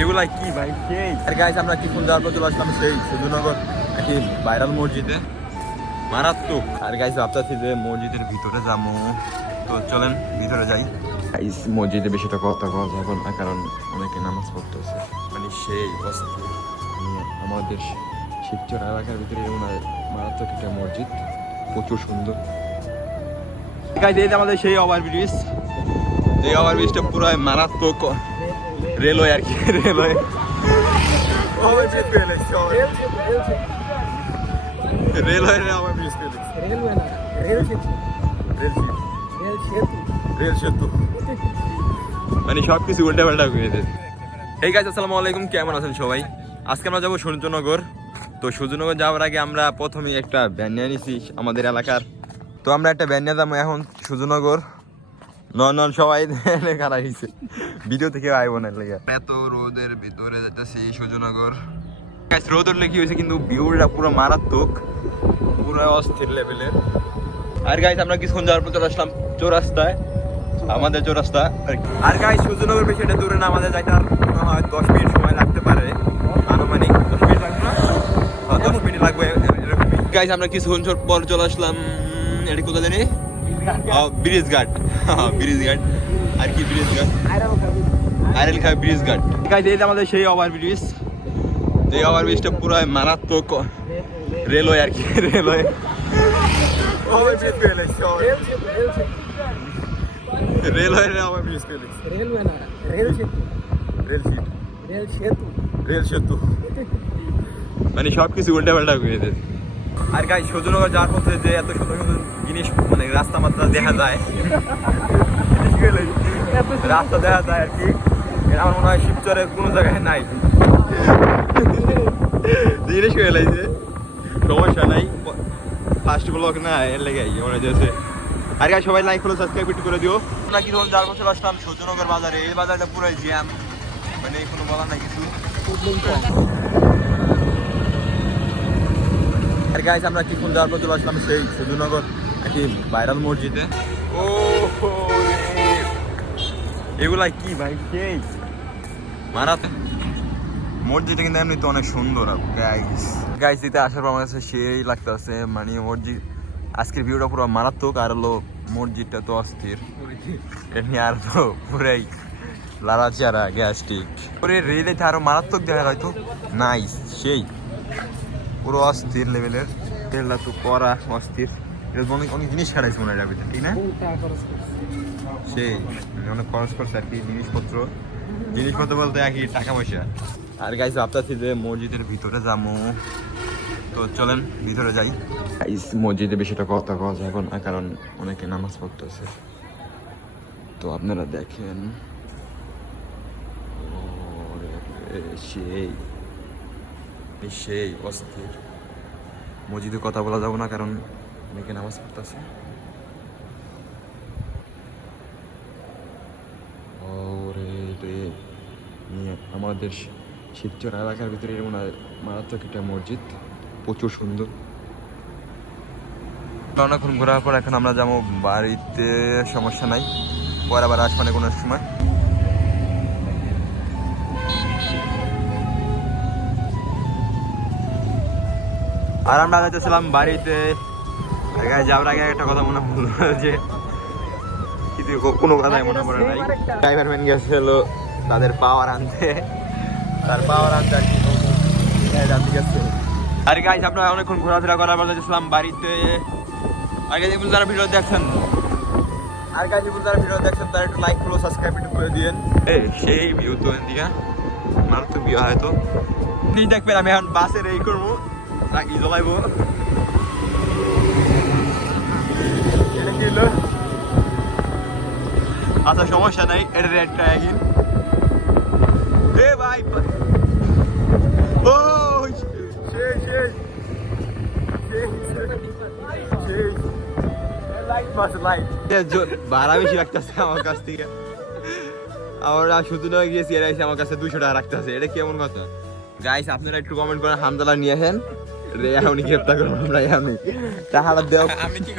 এগুলা কি ভাই সেই আর গাইস আমরা কিছুক্ষণ যাওয়ার পর চলে আসলাম সেই সুজনগর একটি ভাইরাল মসজিদে মারাত্মক। আর গাইস ভাবতেছি যে মসজিদের ভিতরে যাবো, তো চলেন ভিতরে যাই। গাইস মসজিদে বেশিটা কথা বলা যাবে না কারণ অনেকে নামাজ পড়তেছে, মানে সেই অস্থির। আমাদের শিবচর এলাকার ভিতরে মারাত্মক একটা মসজিদ, প্রচুর সুন্দর। গাইস এই যে আমাদের সেই ওভারব্রিজ, এই ওভারব্রিজটা পুরো মারাত্মক রেলওয়ে আর কি, রেলওয়ে মানে সবকিছু উল্টা পাল্টা করে দিয়েছে। এই গাইস আসসালামু আলাইকুম, কেমন আছেন সবাই? আজকে আমরা যাবো সূর্যনগর। তো সূর্যনগর যাওয়ার আগে আমরা প্রথমেই একটা ভ্যান নিয়ে নিছি আমাদের এলাকার। তো আমরা একটা ভ্যান নিয়ে যাবো এখন সূর্যনগর। নন সবাই খারাপ হয়েছে, ভিডিও থেকে আইব না লেগে। এত রোদের ভিতরে যাইতেছি সূর্যনগর। রোদ উঠলে কি হয়েছে কিন্তু ভিউটা পুরো মারাত্মক, পুরো অস্থির লেভেলের। আর গাইস আমরা কিছুক্ষণ যাওয়ার পর চলে আসলাম চৌরাস্তায়, আমাদের চৌরাস্তা। আর গাইস সূর্যনগর বেশি এটা দূরে না, আমাদের যাইতে আর মনে হয় 10 মিনিট সময় লাগতে পারে, আনুমানিক 10 মিনিট লাগবে না, 10 মিনিট লাগবে এরকমই। গাইস আমরা কিছুক্ষণ পর চলে আসলাম, এটা কোথায় জানি ব্রিজ ঘাট, ব্রিজ ঘাট। আর কি ব্রিজ ঘাট? আইরাল খাই ব্রিজ ঘাট। গাইস এই যে আমাদের সেই ওভারব্রিজ, এই ওভারব্রিজটা পুরো মারাত্মক রেলওয়ে আর কি, রেলওয়ে মানে সবকিছু উল্টা পাল্টা করে দিয়েছে। আর গাইস সূর্যনগর যাওয়ার পথে যে এত সুন্দর সুন্দর জিনিস মানে রাস্তা মাত্রা দেখা যায়, রাস্তা দেখা যায় আর কি, আমার মনে হয় শিবচরের কোনো জায়গায় নাই। জিনিস হয়ে লাগছে, সমস্যা নাই, ফার্স্ট ব্লগ না এর লেগে মনে হচ্ছে। আর গাইস সবাই লাইক ফলো সাবস্ক্রাইব একটু করে দিও। আমরা কি ধরুন যার বছর আসলাম সূর্যনগর বাজারে, এই বাজারটা পুরাই জ্যাম, মানে কোনো বলার নাই কিছু। আর গাইস আমরা কিছুক্ষণ যাওয়ার পর চলে আসলাম সেই সূর্যনগর একটি ভাইরাল মসজিদে। ও এগুলা কি ভাই সেই মারাত মসজিদটা কিন্তু এমনি তো অনেক সুন্দর। গাইস গাইস দিতে আসার পর আমার কাছে সেই লাগতেছে, মানে মসজিদ আজকের ভিউটা পুরো মারাত্মক। আর হলো মসজিদটা তো অস্থির, এমনি আর তো পুরাই লাড়াচাড়া গ্যাস্ট্রিক পুরো রেলেতে আরো মারাত্মক দেখা হয়তো। নাইস সেই পুরো অস্থির লেভেলের, রেলটা তো করা অস্থির। অনেক অনেক জিনিস ছাড়াইছে মনে হয় যাবে, ঠিক না? সেই অনেক খরচ করছে আর কি, জিনিসপত্র বলতে একই টাকা পয়সা। আর গাইস ভাবতেছি যে মসজিদের ভিতরে যাবো, তো চলেন ভিতরে যাই। গাইস মসজিদে বেশিটা কথা কওয়া যাবে না কারণ অনেকে নামাজ পড়তেছে, তো আপনারা দেখেন। সেই সেই অস্থির মসজিদে কথা বলা যাবে না কারণ অনেকে নামাজ পড়তেছে। আমাদের শিবচর এলাকার ভিতরে এরকম মারাত্মক একটা মসজিদ, প্রচুর সুন্দর। অনেকক্ষণ ঘোরার পর এখন আমরা যাবো বাড়িতে, সমস্যা নাই, পরে আবার আসবানে কোনো সময়। আর আমরা যাইতেছিলাম বাড়িতে। যাওয়ার আগে একটা কথা মনে হলো যে কিন্তু কোনো কথাই মনে পড়ে নাই। ড্রাইভার ম্যান গেছিল তাদের পাওয়ার আনতে, তার পাওয়ার আনতে আর কি গেছে। আর গাইস আপনারা অনেকক্ষণ ঘোরাফেরা করার পর যাচ্ছিলাম বাড়িতে। আর গাইস যারা ভিডিও দেখছেন, তারা একটু লাইক ফলো সাবস্ক্রাইব একটু করে দিয়েন। সেই ভিউ তো এদিকে মারাত্মক ভিউ হয়তো আপনি দেখবেন। আমি এখন বাসের এই করবো, রাখি জ্বলাইবো। আচ্ছা সমস্যা নাই, এটা রেডটা একদিন। এ ভাই ও ভাড়া বেশি রাখতেছে আমার কাছ থেকে। আমরা শুধু নয় গিয়েছি, এরা এসে আমার কাছে 200 টাকা রাখতেছে, এটা কেমন কথা? গাইস আপনারা একটু কমেন্ট করেন হামদালা নিয়ে আসেন, রে এমনি গ্রেপ্তার করবো আমরা, এমনি টাকাটা দেও। আমি কি